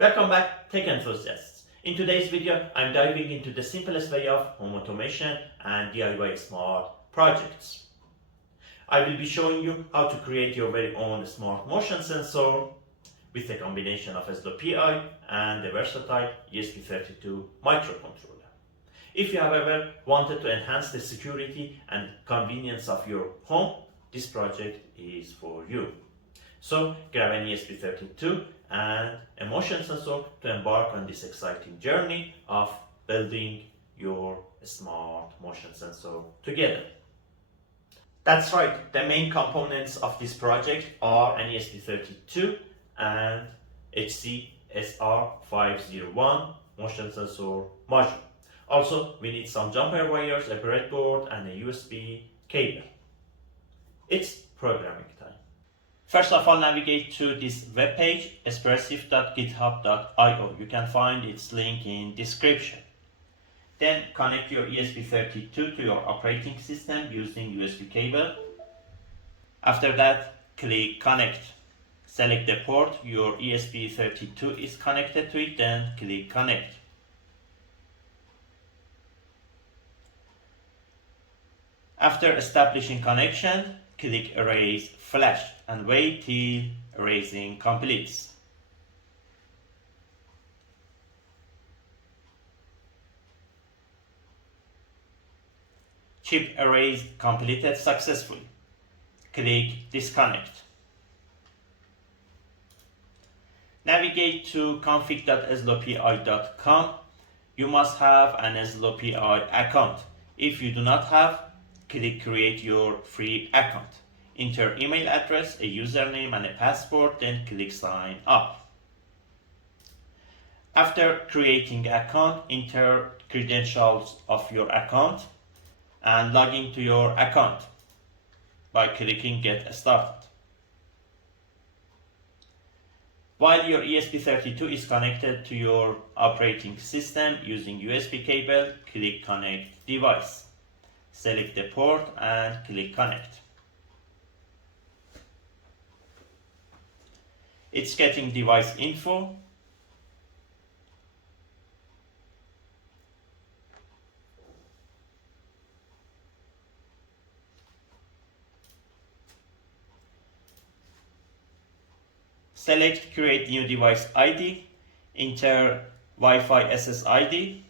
Welcome back, tech enthusiasts. In today's video, I'm diving into the simplest way of home automation and DIY smart projects. I will be showing you how to create your very own smart motion sensor with a combination of EzloPi and the versatile ESP32 microcontroller. If you have ever wanted to enhance the security and convenience of your home, this project is for you. So grab an ESP32 and a motion sensor to embark on this exciting journey of building your smart motion sensor together. That's right, the main components of this project are an ESP32 and HC-SR501 motion sensor module. Also, we need some jumper wires, a breadboard, and a USB cable. It's programming time. First of all, navigate to this webpage, espressif.github.io. You can find its link in description. Then connect your ESP32 to your operating system using USB cable. After that, click Connect. Select the port your ESP32 is connected to it, then click Connect. After establishing connection, click Erase Flash and wait till erasing completes. Chip erase completed successfully. Click Disconnect. Navigate to config.ezlopi.com. You must have an EzloPi account. If you do not have, click Create your free account. Enter email address, a username, and a password, then click Sign up. After creating account, enter credentials of your account and log into your account by clicking Get Started. While your ESP32 is connected to your operating system using USB cable, click Connect Device. Select the port and click Connect. It's getting device info. Select Create New Device ID. Enter Wi-Fi SSID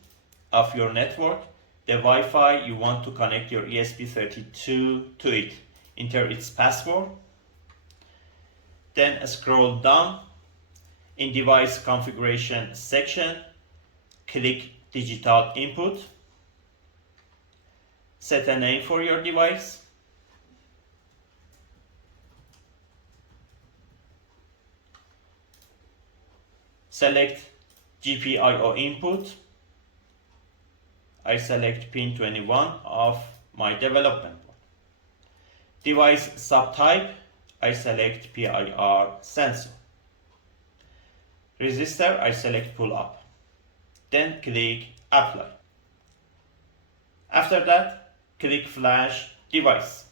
of your network, the Wi-Fi you want to connect your ESP32 to it. Enter its password. Then scroll down. In Device Configuration section, click Digital Input. Set a name for your device. Select GPIO input. I select pin 21 of my development board. Device subtype, I select PIR sensor. Resistor, I select pull up. Then click Apply. After that, click Flash Device.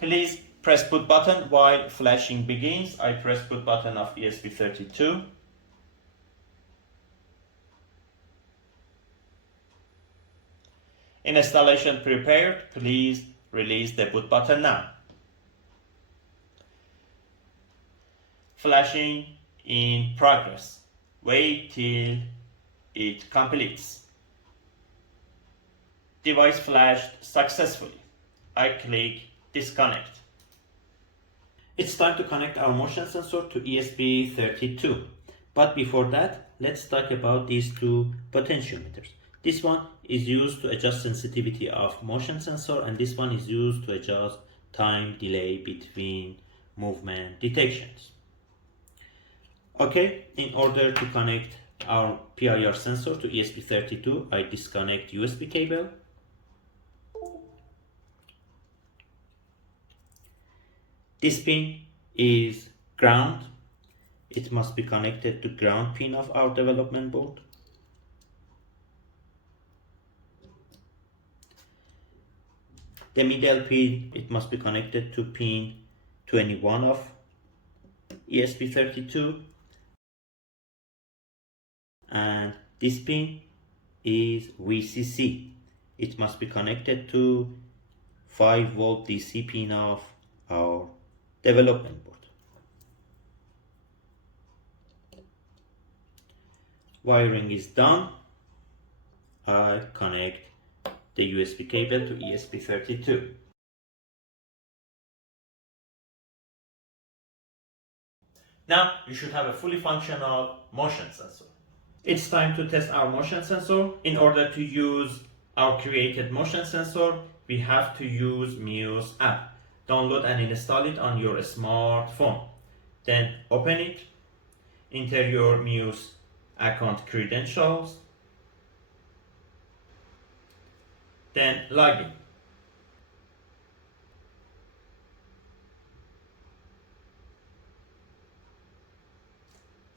Please press boot button while flashing begins. I press boot button of ESP32. Installation prepared. Please release the boot button now. Flashing in progress. Wait till it completes. Device flashed successfully. I click Disconnect. It's time to connect our motion sensor to ESP32. But before that, let's talk about these two potentiometers. This one is used to adjust sensitivity of motion sensor, and this one is used to adjust time delay between movement detections. Okay, in order to connect our PIR sensor to ESP32, I disconnect USB cable. This pin is ground. It must be connected to ground pin of our development board. The middle pin, it must be connected to pin 21 of ESP32, and this pin is VCC. It must be connected to 5-volt DC pin of our development board. Wiring is done. I connect the USB cable to ESP32. Now you should have a fully functional motion sensor. It's time to test our motion sensor. In order to use our created motion sensor, we have to use Muse app. Download and install it on your smartphone. Then open it, enter your Muse account credentials, then log in.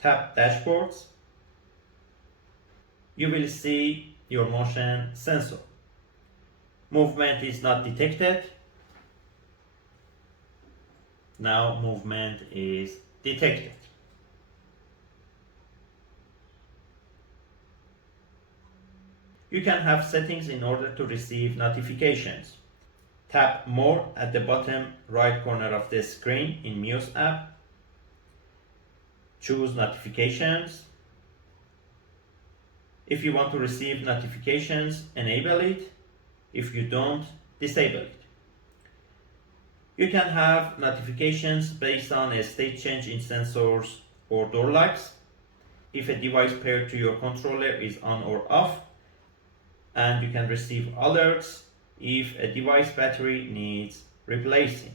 Tap dashboards. You will see your motion sensor. Movement is not detected. Now movement is detected. You can have settings in order to receive notifications. Tap More at the bottom right corner of the screen in Muse app. Choose Notifications. If you want to receive notifications, enable it. If you don't, disable it. You can have notifications based on a state change in sensors or door locks, if a device paired to your controller is on or off, and you can receive alerts if a device battery needs replacing.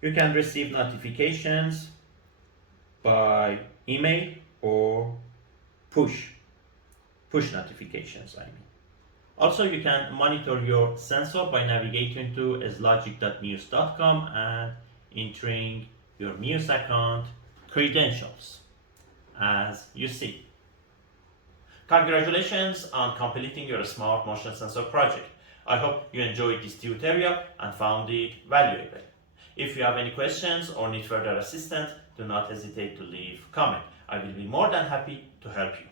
You can receive notifications by email or push notifications, Also, you can monitor your sensor by navigating to ezlogic.muse.com and entering your Muse account credentials, as you see. Congratulations on completing your smart motion sensor project. I hope you enjoyed this tutorial and found it valuable. If you have any questions or need further assistance, do not hesitate to leave a comment. I will be more than happy to help you.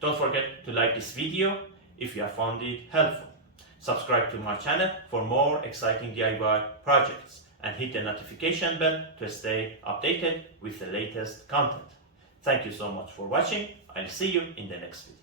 Don't forget to like this video if you have found it helpful. Subscribe to my channel for more exciting DIY projects and hit the notification bell to stay updated with the latest content. Thank you so much for watching. I'll see you in the next video.